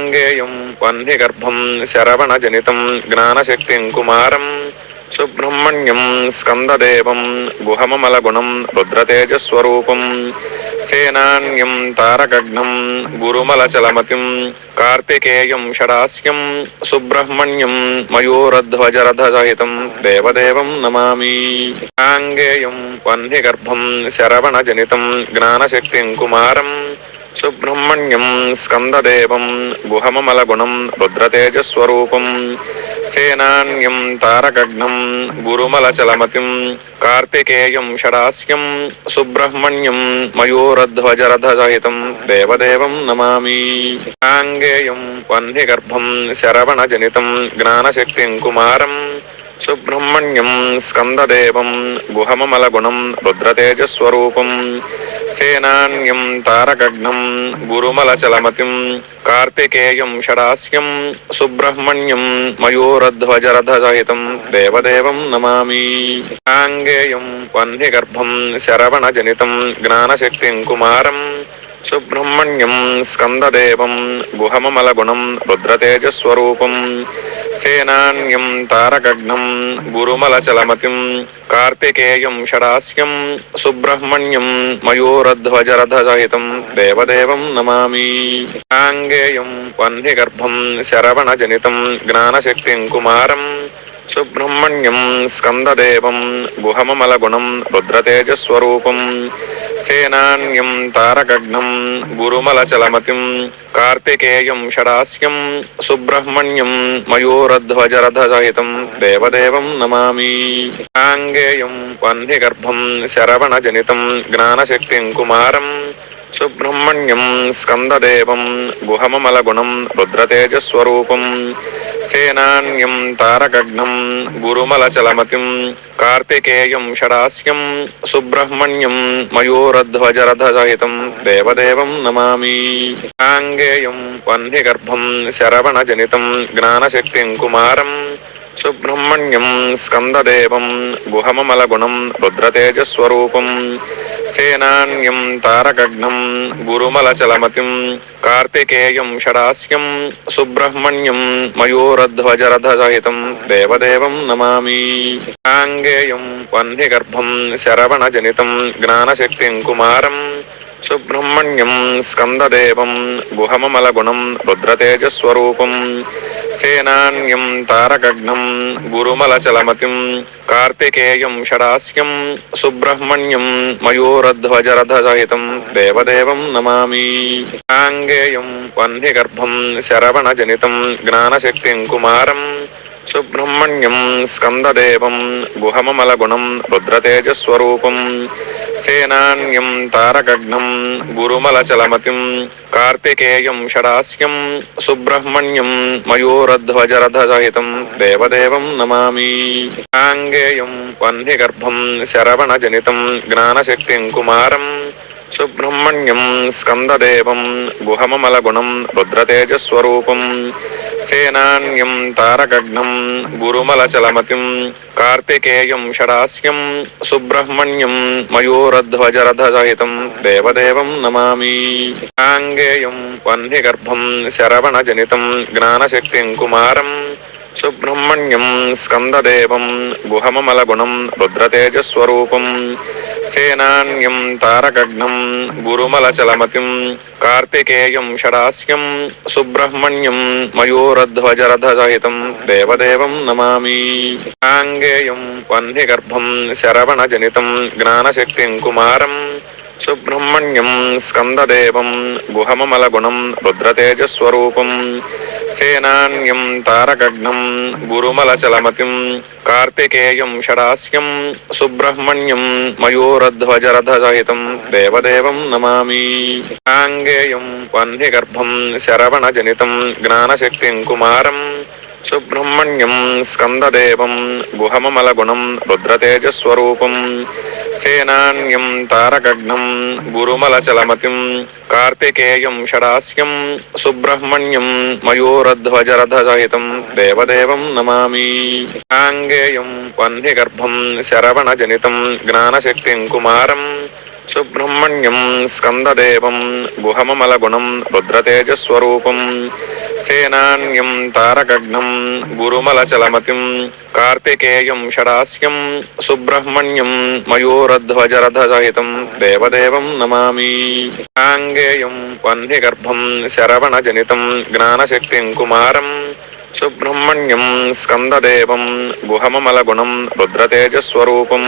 ఆంగేయం వహ్నిగర్భం శరవణజనితం జ్ఞానశక్తిం కుమారం Subrahmanyam స్కందదేవం గుహమమలగుణం రుద్రతేజస్వరూపం సేనాన్యం తారకఘ్నం గురుమలచలమతిం కార్తికేయం షడాస్యం Subrahmanyam మయూరధ్వజరథసహితం దేవదేవం Namami. ఆంగేయం వహ్నిగర్భం శరవణజనితం జ్ఞానశక్తిం కుమారం Subrahmanyam స్కందదేవం గుహమమలగుణం రుద్రతేజస్వరూపం సేనాన్యం తారకఘ్నం గురుమలచలమతిం కార్తికేయం షడాస్యం Subrahmanyam మయూరధ్వజరథసహితం దేవదేవం Namami. ఆంగేయం వహ్నిగర్భం శరవణజనితం జ్ఞానశక్తిం కుమారం Subrahmanyam స్కందదేవం గుహమమలగుణం రుద్రతేజస్వరూపం సేనాన్యం తారకఘ్నం గురుమలచలమతిం కార్తికేయం షడాస్యం Subrahmanyam మయూరధ్వజరథసహితం దేవదేవం Namami. ఆంగేయం వహ్నిగర్భం శరవణజనితం జ్ఞానశక్తిం కుమారం Subrahmanyam స్కందదేవం గుహమమలగుణం రుద్రతేజస్వరూపం సేనాన్యం తారకఘ్నం గురుమలచలమతిం కార్తికేయం షడాస్యం Subrahmanyam మయూరధ్వజరథసహితం దేవదేవం Namami. ఆంగేయం వహ్నిగర్భం శరవణజనితం జ్ఞానశక్తిం కుమారం Subrahmanyam స్కందదేవం గుహమమలగుణం రుద్రతేజస్వరూపం సేనాన్యం తారకఘ్నం గురుమలచలమతిం కార్తికేయం షడాస్యం Subrahmanyam మయూరధ్వజరథసహితం దేవదేవం Namami. ఆంగేయం వహ్నిగర్భం శరవణజనితం జ్ఞానశక్తిం కుమారం Subrahmanyam స్కందదేవం గుహమమలగుణం రుద్రతేజస్వరూపం సేనాన్యం తారకఘ్నం గురుమలచలమతిం కార్తికేయం షడాస్యం Subrahmanyam మయూరధ్వజరథసహితం దేవదేవం Namami. ఆంగేయం వహ్నిగర్భం శరవణజనితం జ్ఞానశక్తిం కుమారం Subrahmanyam స్కందదేవం గుహమమలగుణం రుద్రతేజస్వరూపం సేనాన్యం తారకఘ్నం గురుమలచలమతిం కార్తికేయం షడాస్యం Subrahmanyam మయూరధ్వజరథసహితం దేవదేవం Namami. ఆంగేయం వహ్నిగర్భం శరవణజనితం జ్ఞానశక్తిం కుమారం Subrahmanyam స్కందదేవం గుహమమలగుణం రుద్రతేజస్వరూపం సేనాన్యం తారకఘ్నం గురుమలచలమతిం కార్తికేయం షడాస్యం Subrahmanyam మయూరధ్వజరథసహితం దేవదేవం Namami. ఆంగేయం వహ్నిగర్భం శరవణజనితం జ్ఞానశక్తిం కుమారం Subrahmanyam స్కందదేవం గుహమమలగుణం రుద్రతేజస్వరూపం సేనాన్యం తారకఘ్నం గురుమలచలమతిం కార్తికేయం షడాస్యం Subrahmanyam మయూరధ్వజరథసహితం దేవదేవం Namami. ఆంగేయం వహ్నిగర్భం శరవణజనితం జ్ఞానశక్తిం కుమారం Subrahmanyam స్కందదేవం గుహమమలగుణం రుద్రతేజస్వరూపం సేనాన్యం తారకఘ్నం గురుమలచలమతిం కార్తికేయం షడాస్యం Subrahmanyam మయూరధ్వజరథసహితం దేవదేవం Namami. ఆంగేయం వహ్నిగర్భం శరవణజనితం జ్ఞానశక్తిం కుమారం Subrahmanyam స్కందదేవం గుహమమలగుణం రుద్రతేజస్వరూపం సేనాన్యం తారకఘ్నం గురుమలచలమతిం కార్తికేయం షడాస్యం Subrahmanyam మయూరధ్వజరథసహితం దేవదేవం Namami. ఆంగేయం వహ్నిగర్భం శరవణజనితం జ్ఞానశక్తిం కుమారం Subrahmanyam స్కందదేవం గుహమమలగుణం రుద్రతేజస్వరూపం సేనాన్యం తారకఘ్నం గురుమలచలమతిం కార్తికేయం షడాస్యం Subrahmanyam మయూరధ్వజరథసహితం దేవదేవం Namami. ఆంగేయం వహ్నిగర్భం శరవణజనితం జ్ఞానశక్తిం కుమారం Subrahmanyam స్కందదేవం గుహమమలగుణం రుద్రతేజస్వరూపం సేనాన్యం తారకఘ్నం గురుమలచలమతిం కార్తికేయం షడాస్యం Subrahmanyam మయూరధ్వజరథసహితం దేవదేవం Namami. ఆంగేయం వహ్నిగర్భం శరవణజనితం జ్ఞానశక్తిం కుమారం Subrahmanyam స్కందదేవం గుహమమలగుణం రుద్రతేజస్వరూపం సేనాన్యం తారకఘ్నం గురుమలచలమతిం కార్తికేయం షడాస్యం Subrahmanyam మయూరధ్వజరథసహితం దేవదేవం Namami. ఆంగేయం వహ్నిగర్భం శరవణజనితం జ్ఞానశక్తిం కుమారం Subrahmanyam స్కందదేవం గుహమమలగుణం రుద్రతేజస్వరూపం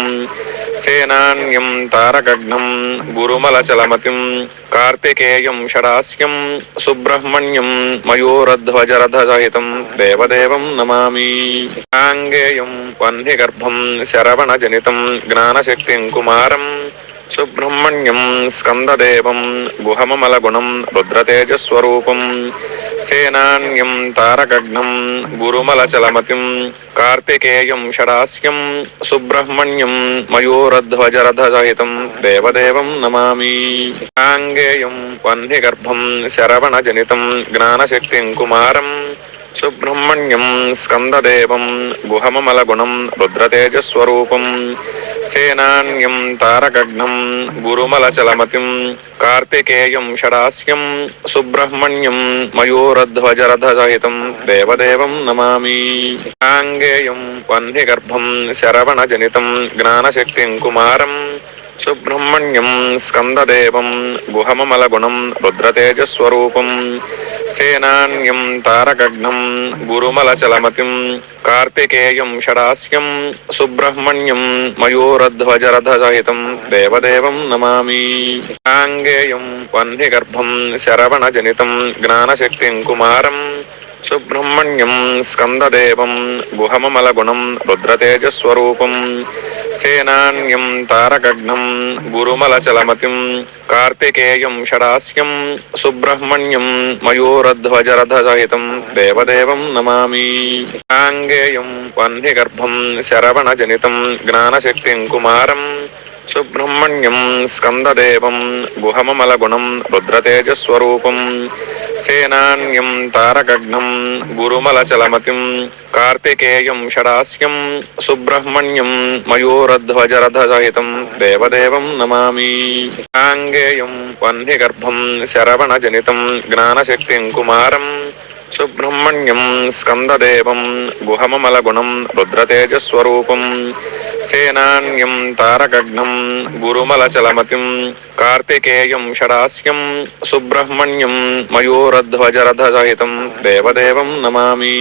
సేనాన్యం తారకఘ్నం గురుమలచలమతిం కార్తికేయం షడాస్యం Subrahmanyam మయూరధ్వజరథసహితం దేవదేవం Namami. ఆంగేయం వహ్నిగర్భం శరవణజనితం జ్ఞానశక్తిం కుమారం Subrahmanyam స్కందదేవం గుహమమలగుణం రుద్రతేజస్వరూపం సేనాన్యం తారకఘ్నం గురుమలచలమతిం కార్తికేయం షడాస్యం Subrahmanyam మయూరధ్వజరథసహితం దేవదేవం Namami. ఆంగేయం వహ్నిగర్భం శరవణజనితం జ్ఞానశక్తిం కుమారం Subrahmanyam స్కందదేవం గుహమమలగుణం రుద్రతేజస్వరూపం సేనాన్యం తారకఘ్నం గురుమలచలమతిం కార్తికేయం షడాస్యం Subrahmanyam మయూరధ్వజరథసహితం దేవదేవం Namami. ఆంగేయం వహ్నిగర్భం శరవణజనితం జ్ఞానశక్తిం కుమారం Subrahmanyam స్కందదేవం గుహమమలగుణం రుద్రతేజస్వరూపం సేనాన్యం తారకఘ్నం గురుమలచలమతిం కార్తికేయం షడాస్యం Subrahmanyam మయూరధ్వజరథసహితం దేవదేవం Namami. ఆంగేయం వహ్నిగర్భం శరవణజనితం జ్ఞానశక్తిం కుమారం Subrahmanyam స్కందదేవం గుహమమలగుణం రుద్రతేజస్వరూపం సేనాన్యం తారకఘ్నం గురుమలచలమతిం కార్తికేయం షడాస్యం Subrahmanyam మయూరధ్వజరథసహితం దేవదేవం Namami. ఆంగేయం వహ్నిగర్భం శరవణజనితం జ్ఞానశక్తిం కుమారం Subrahmanyam స్కందదేవం గుహమమలగుణం రుద్రతేజస్వరూపం సేనాన్యం తారకఘ్నం గురుమలచలమతిం కార్తికేయం షడాస్యం Subrahmanyam మయూరధ్వజరథసహితం దేవదేవం Namami. ఆంగేయం వహ్నిగర్భం శరవణజనితం జ్ఞానశక్తిం కుమారం Subrahmanyam స్కందదేవం గుహమమలగుణం రుద్రతేజస్వరూపం సేనాన్యం తారకఘ్నం గురుమలచలమతిం కార్తికేయం షడాస్యం Subrahmanyam మయూరధ్వజరథసహితం దేవదేవం Namami.